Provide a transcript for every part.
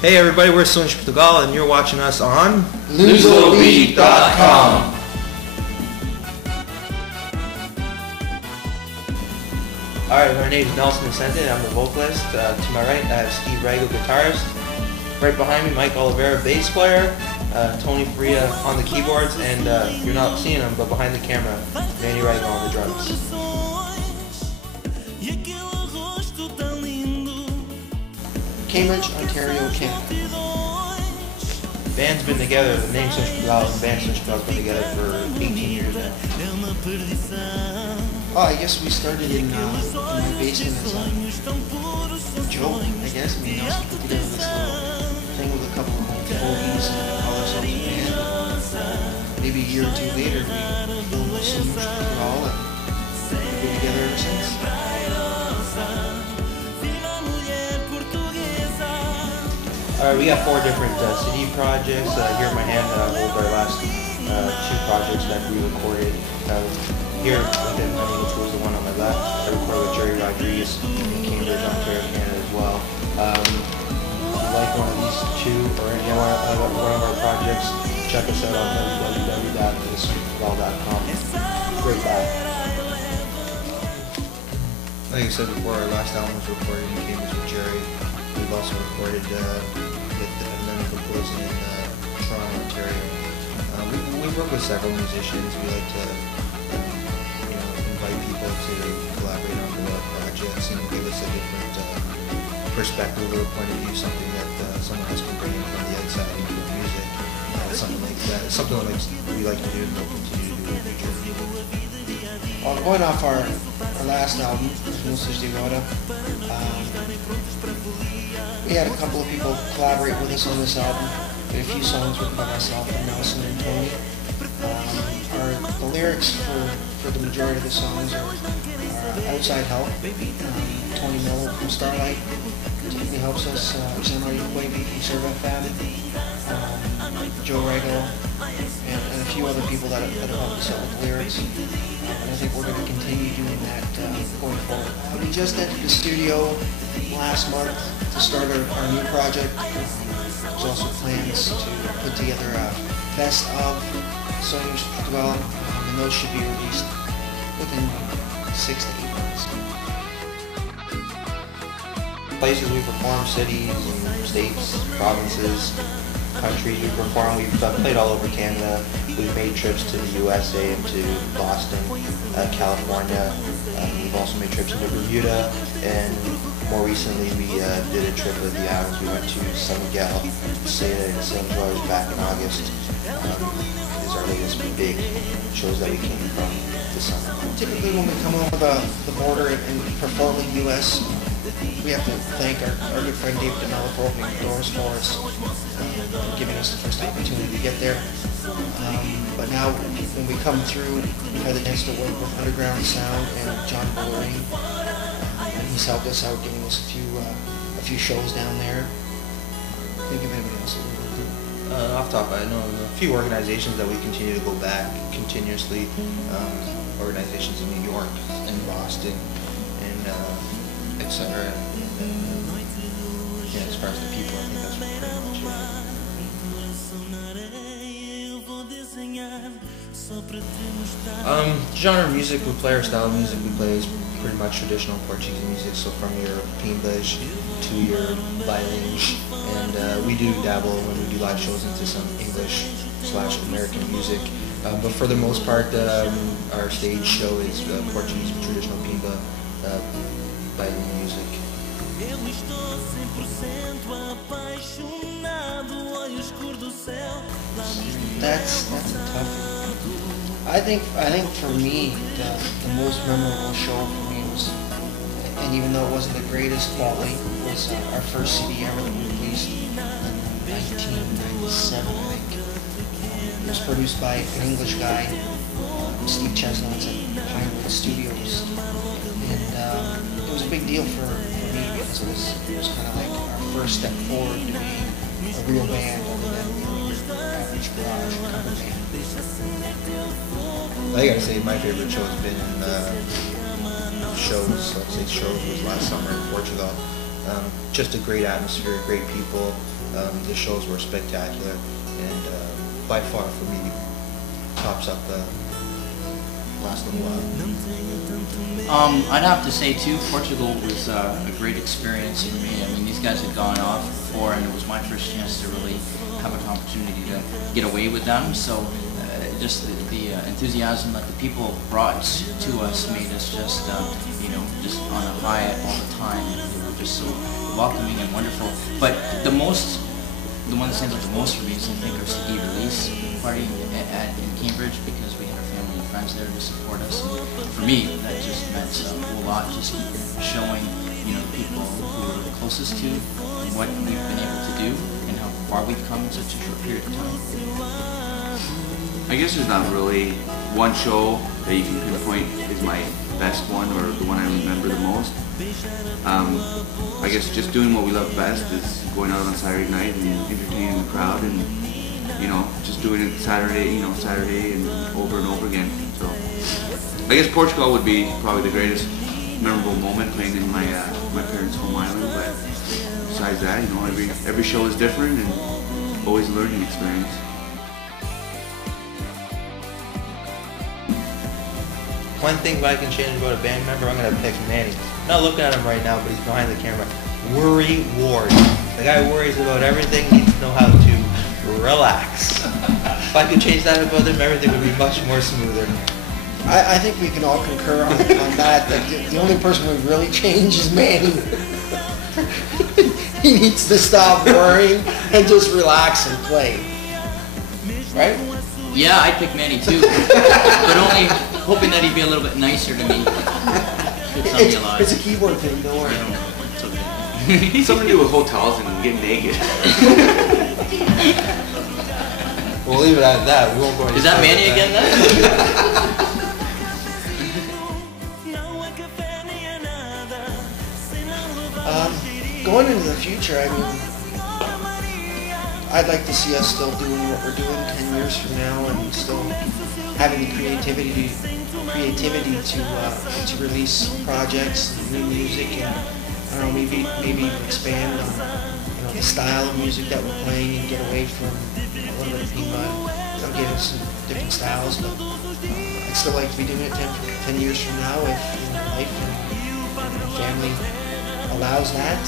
Hey everybody, we're SONHOS Portugal and you're watching us on LUSOBEAT.com. Alright, my name is Nelson Vicente, I'm the vocalist. To my right I have Steve Rago, guitarist. Right behind me, Mike Oliveira, bass player. Tony Faria on the keyboards, and you're not seeing him, but behind the camera, Manny Rago on the drums. Cambridge, Ontario, Canada. Band's been together, the name SONHOS Portugal and the band SONHOS Portugal has been together for 18 years now. Oh, I guess we started in my basement as a joke, I guess. I mean, Nelson put together this little thing with a couple of Portuguese and call ourselves a band. Maybe a year or two later, we filmed SONHOS Portugal and we've been together ever since. Alright, we got 4 different CD projects. Here in my hand hold our last 2 projects that we recorded. Here within money, which was the one on my left, I recorded with Jerry Rodriguez in Cambridge, Ontario, Canada as well. If you like one of these 2 or any one of our projects, check us out on www.LUSOBEAT.com. Great bye. Like I said before, our last album was recorded in Cambridge with Jerry. We've also recorded with Medical Blues in Toronto, Ontario. We work with several musicians. We like to invite people to collaborate on our projects and give us a different perspective or point of view, something that someone else can bring in from the outside into the music. Something like that. It's something like we like to do and we'll continue to do in the future. Well, going off our last album, SONHOS Portugal, we had a couple of people collaborate with us on this album. We had a few songs written by myself and Nelson and Tony. The lyrics for the majority of the songs are outside help. Tony Miller from Starlight typically helps us. Samurai Baby from Serve FM. Joe Rago, and a few other people that have helped us out with the lyrics. And I think we're going to continue doing that going forward. We just entered the studio last month to start our new project. There's also plans to put together a best of SONHOS Portugal, and those should be released within 6 to 8 months. Places we perform, cities, states, provinces, countries we perform. We've played all over Canada. We've made trips to the USA and to Boston, California. We've also made trips into Bermuda, and more recently we did a trip with the islands. We went to San Miguel, SONHOS back in August. Is our latest big shows that we came from this summer. Typically when we come over the border and perform in the US, we have to thank our good friend David DeMello for opening the doors for us and giving us the first opportunity to get there. But now when we come through, we've had the chance to work with Underground Sound and John Bollering, and he's helped us out, giving us a few shows down there. Think of anybody else that we worked with? Off top, I know a few organizations that we continue to go back continuously. Organizations in New York and Boston and etc. Yeah, as far as the people, I think that's pretty much it. Genre of music we play, our style of music we play is pretty much traditional Portuguese music, so from your Pimbas to your Bailinhos, and we do dabble when we do live shows into some English/American music, but for the most part our stage show is Portuguese traditional Pimba Bailinho music. That's a tough one. I think for me the most memorable show for me was, and even though it wasn't the greatest quality, was our first CD ever that we released in 1997, I think. It was produced by an English guy, Steve Chesnowitz at Pinewood Studios, and it was a big deal for me because it was kind of like our first step forward to being a real band other than your average garage cover band. I gotta say, my favorite show has been in shows. Let's say shows was last summer in Portugal. Just a great atmosphere, great people. The shows were spectacular, and by far for me tops up the last little while. I'd have to say too, Portugal was a great experience for me. I mean, these guys had gone off before, and it was my first chance to really have an opportunity to get away with them. So just the enthusiasm that the people brought to us made us just, just on a high all the time. They were just so welcoming and wonderful. But the one that stands out the most for me is, I think, our CD release party in Cambridge, because we had our family and friends there to support us. And for me, that just meant a whole lot, just showing, the people who are the closest to what we've been able to do and how far we've come in such a short period of time. I guess there's not really one show that you can pinpoint is my best one or the one I remember the most. I guess just doing what we love best is going out on Saturday night and entertaining the crowd, and just doing it Saturday and over again. So I guess Portugal would be probably the greatest memorable moment, playing in my parents' home island. But besides that, every show is different and always a learning experience. One thing I can change about a band member, I'm going to pick Manny. I'm not looking at him right now, but he's behind the camera. Worry ward. The guy worries about everything, needs to know how to relax. If I could change that about him, everything would be much more smoother. I think we can all concur on that. The only person we've really changed is Manny. He needs to stop worrying and just relax and play. Right? Yeah, I'd pick Manny too, but only hoping that he'd be a little bit nicer to me. It's a keyboard thing, don't worry. It's okay. Something to do with hotels and getting naked. We'll leave it at that. We won't go any Is that Manny again then? Going into the future, I'd like to see us still doing what we're doing 10 years from now, and still having the creativity to release projects, new music, and I don't know, maybe expand on the style of music that we're playing and get away from a little bit of P-Mud, get into some different styles. But I'd still like to be doing it 10 years from now if life and family allows that.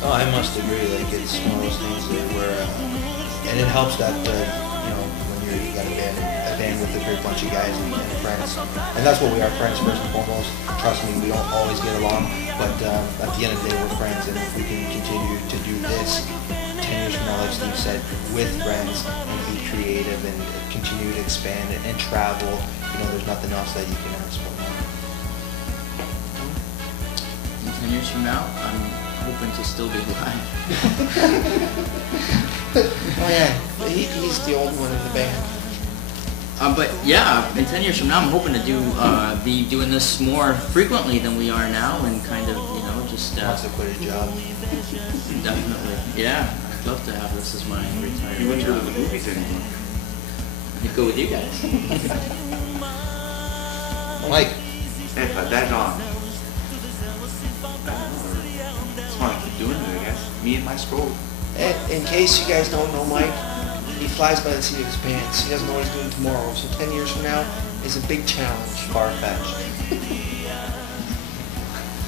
Oh, I must agree. Like, it's one of those things where, and it helps that when you got a band with a great bunch of guys and friends, and that's what we are, friends first and foremost. Trust me, we don't always get along, but at the end of the day, we're friends, and if we can continue to do this 10 years from now, like Steve said, with friends, and be creative and continue to expand and travel, there's nothing else that you can ask for. 10 years from now, I'm hoping to still be alive. Oh yeah, he's the old one in the band. But yeah, in 10 years from now, I'm hoping to be doing this more frequently than we are now, and kind of, just... Wants to quit his job. Definitely, yeah. I'd love to have this as my retirement. You wouldn't go to the movies anymore. I'd go with you guys. Mike. Hey, but that's on. That's why I keep doing it, I guess. Me and my scroll. In case you guys don't know Mike, he flies by the seat of his pants. He doesn't know what he's doing tomorrow. So 10 years from now is a big challenge. Far-fetched.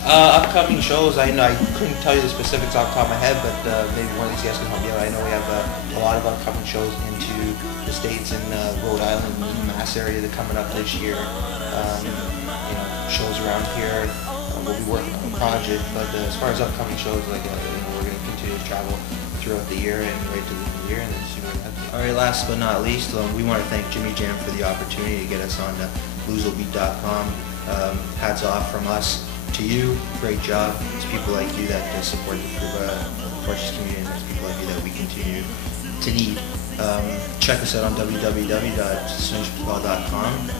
Upcoming shows, I couldn't tell you the specifics off the top of my head, but maybe one of these guys can help me out. I know we have a lot of upcoming shows into the States and Rhode Island and Mass area that are coming up this year. Shows around here. We'll be working on a project, but as far as upcoming shows, we're going to continue to travel throughout the year and right to the end of the year, and then see where that goes. All right, last but not least, we want to thank Jimmy Jam for the opportunity to get us on LUSOBEAT.com. Hats off from us to you. Great job. It's people like you that support the Portuguese community, and it's people like you that we continue to need. Check us out on www.SONHOS.com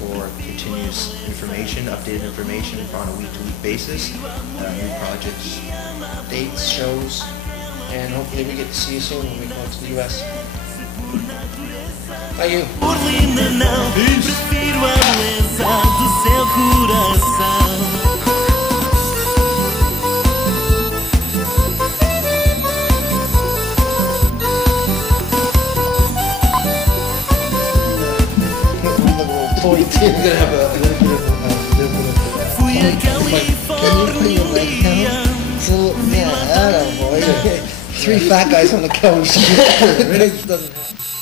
for continuous information, updated information on a week-to-week basis, new projects, Dates, shows, and hopefully we get to see you soon when we go to the US. Thank you. toy too. You're gonna have a little bit of Can you put your leg down? So, yeah, attaboy. 3 fat guys on the couch. It doesn't happen.